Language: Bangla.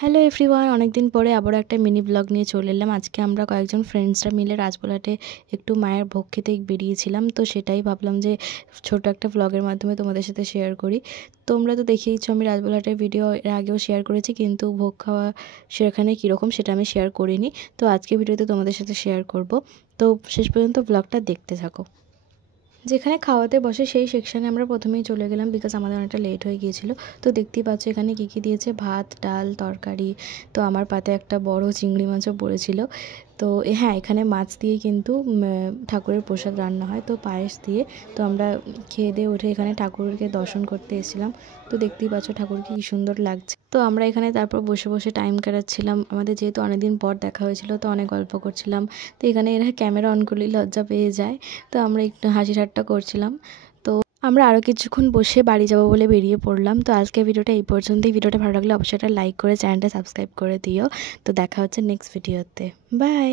হ্যালো এভরিওয়ান, অনেকদিন পরে আবারও একটা মিনি ব্লগ নিয়ে চলে এলাম। আজকে আমরা কয়েকজন ফ্রেন্ডসরা মিলে রাজবোলাটে একটু মায়ের ভোগ খেতে বেরিয়েছিলাম। তো সেটাই ভাবলাম যে ছোট একটা ব্লগের মাধ্যমে তোমাদের সাথে শেয়ার করি। তোমরা তো দেখেইছো আমি রাজবোলাটের ভিডিও এর আগেও শেয়ার করেছি, কিন্তু ভোগ খাওয়া সেখানে কীরকম সেটা আমি শেয়ার করিনি। তো আজকে ভিডিওতে তোমাদের সাথে শেয়ার করব। তো শেষ পর্যন্ত ব্লগটা দেখতে থাকো। যেখানে খাওয়াতে বসে সেই সেকশানে আমরা প্রথমেই চলে গেলাম, বিকজ আমাদের অনেকটা লেট হয়ে গিয়েছিল। তো দেখতেই পাচ্ছ এখানে কী কী দিয়েছে, ভাত, ডাল, তরকারি। তো আমার পাতে একটা বড় চিংড়ি মাছও পড়েছিল। তো হ্যাঁ, এখানে মাছ দিয়ে কিন্তু ঠাকুরের প্রসাদ রান্না হয়, তো পায়েস দিয়ে। তো আমরা খেয়ে দিয়ে উঠে এখানে ঠাকুরকে দর্শন করতে এসেছিলাম। তো দেখতেই পাচ্ছ ঠাকুরকে কী সুন্দর লাগছে। তো আমরা এখানে তারপর বসে বসে টাইম কাটাচ্ছিলাম। আমাদের যেহেতু অনেকদিন পর দেখা হয়েছিল, তো অনেক গল্প করছিলাম। তো এখানে এরা ক্যামেরা অন করলেই লজ্জা পেয়ে যায়। তো আমরা একটু হাসি ঠাট্টা করছিলাম। তো আমরা আরও কিছুক্ষণ বসে বাড়ি যাব বলে বেরিয়ে পড়লাম। তো আজকের ভিডিওটা এই পর্যন্তই। ভিডিওটা ভালো লাগলে অবশ্যই একটা লাইক করে চ্যানেলটা সাবস্ক্রাইব করে দিও। তো দেখা হচ্ছে নেক্সট ভিডিওতে। বাই।